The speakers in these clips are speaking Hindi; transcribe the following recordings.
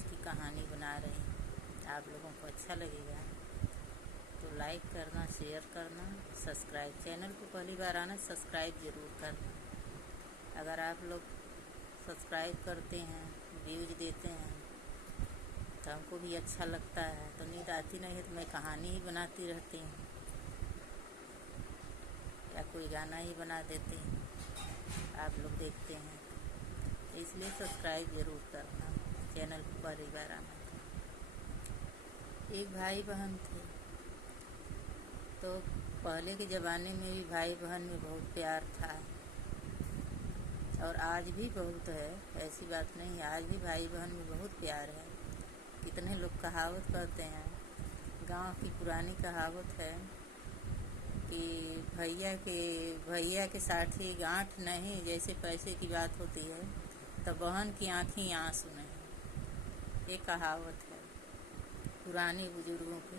आज की कहानी बना रही हूँ। आप लोगों को अच्छा लगेगा तो लाइक करना, शेयर करना, सब्सक्राइब, चैनल को पहली बार आना सब्सक्राइब ज़रूर करना। अगर आप लोग सब्सक्राइब करते हैं, व्यूज देते हैं तो हमको भी अच्छा लगता है। तो नींद आती नहीं है तो मैं कहानी ही बनाती रहती हूँ या कोई गाना ही बना देती हूँ, आप लोग देखते हैं तो इसलिए सब्सक्राइब ज़रूर करना, चैनल को पहली बार आना। एक भाई बहन थे। तो पहले के ज़माने में भी भाई बहन में बहुत प्यार था और आज भी बहुत है, ऐसी बात नहीं है। आज भी भाई बहन में बहुत प्यार है। कितने लोग कहावत कहते हैं, गांव की पुरानी कहावत है कि भैया के साथी गांठ नहीं, जैसे पैसे की बात होती है तो बहन की आँखें आंसू नहीं। ये कहावत है पुराने बुजुर्गों की।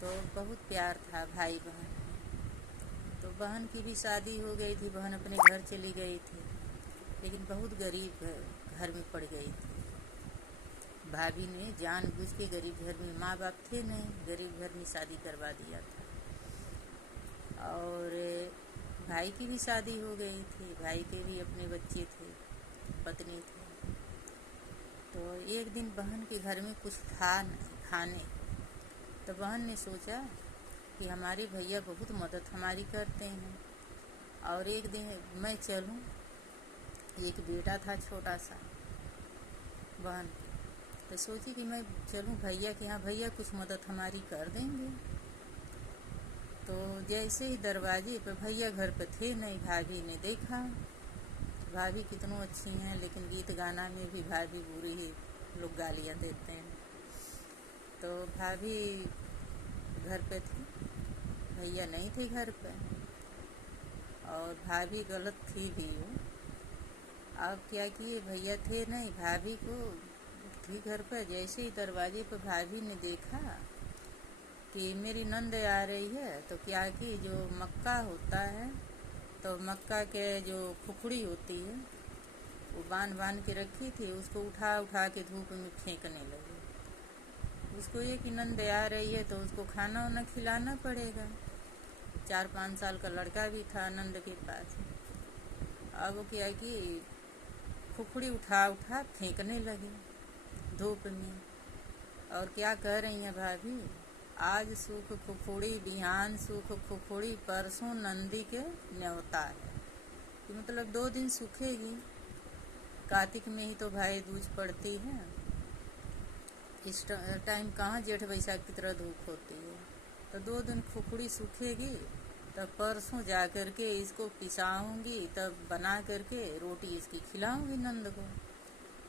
तो बहुत प्यार था भाई बहन में। तो बहन की भी शादी हो गई थी, बहन अपने घर चली गई थी, लेकिन बहुत गरीब घर में पड़ गई थी। भाभी ने जानबूझ के गरीब घर में, माँ बाप थे नहीं, गरीब घर में शादी करवा दिया था। और भाई की भी शादी हो गई थी, भाई के भी अपने बच्चे थे, पत्नी थी। तो एक दिन बहन के घर में कुछ था नहीं खाने। तो बहन ने सोचा कि हमारे भैया बहुत मदद हमारी करते हैं और एक दिन मैं चलूं। एक बेटा था छोटा सा बहन, तो सोची कि मैं चलूं भैया के यहाँ, भैया कुछ मदद हमारी कर देंगे। तो जैसे ही दरवाजे पर, भैया घर पर थे नहीं, भाभी ने देखा। भाभी कितनों अच्छी हैं, लेकिन गीत गाना में भी भाभी बुरी ही लोग गालियाँ देते हैं। तो भाभी घर पे थी, भैया नहीं थे घर पे, और भाभी गलत थी भी वो। अब क्या किए, भैया थे नहीं, भाभी को थी घर पर। जैसे ही दरवाजे पर भाभी ने देखा कि मेरी नंद आ रही है, तो क्या कि जो मक्का होता है, तो मक्का के जो खुखड़ी होती है वो बांध के रखी थी, उसको उठा के धूप में फेंकने लगी। उसको ये कि नंद आ रही है तो उसको खाना वाना खिलाना पड़ेगा। 4-5 साल का लड़का भी था नंद के पास। अब वो क्या कि खुखड़ी उठा फेंकने लगी धूप में। और क्या कह रही हैं भाभी, आज सूख खुखड़ी, बिहान सूख खुखड़ी, परसों नंदी के न्योता है। कि मतलब 2 दिन सूखेगी। कार्तिक में ही तो भाई दूज पड़ती है, इस टाइम कहाँ जेठ वैशाख की तरह धूप होती है। तो 2 दिन खुखड़ी सूखेगी, तब परसों जा कर के इसको पिसाऊंगी, तब बना करके रोटी इसकी खिलाऊंगी नंद को।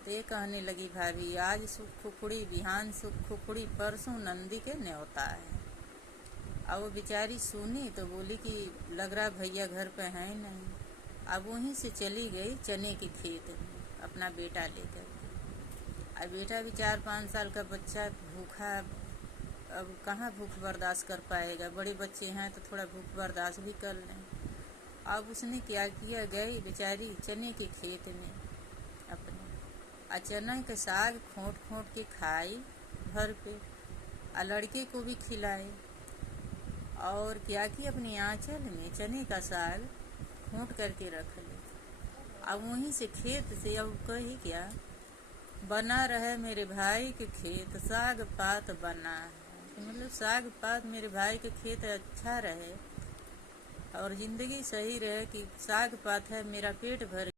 तो ये कहने लगी भाभी, आज सूख खुखड़ी, बिहान सूख खुखड़ी, परसों नंदी के न्योता है। अब वो बेचारी सुनी तो बोली कि लग रहा भैया घर पे हैं नहीं। अब वहीं से चली गई चने के खेत में अपना बेटा लेकर। अब बेटा भी 4-5 साल का बच्चा, भूखा, अब कहाँ भूख बर्दाश्त कर पाएगा। बड़े बच्चे हैं तो थोड़ा भूख बर्दाश्त भी कर लें। अब उसने क्या किया, गई बेचारी चने के खेत में अपने, चना का साग खोंट के खाई भर पे, लड़के को भी खिलाए। और क्या कि अपनी आंचल में चने का साग खोंट करके रख ले। अब वहीं से खेत से, अब कही क्या, बना रहे मेरे भाई के खेत, साग पात बना है। मतलब साग पात मेरे भाई के खेत अच्छा रहे और ज़िंदगी सही रहे, कि साग पात है मेरा पेट भर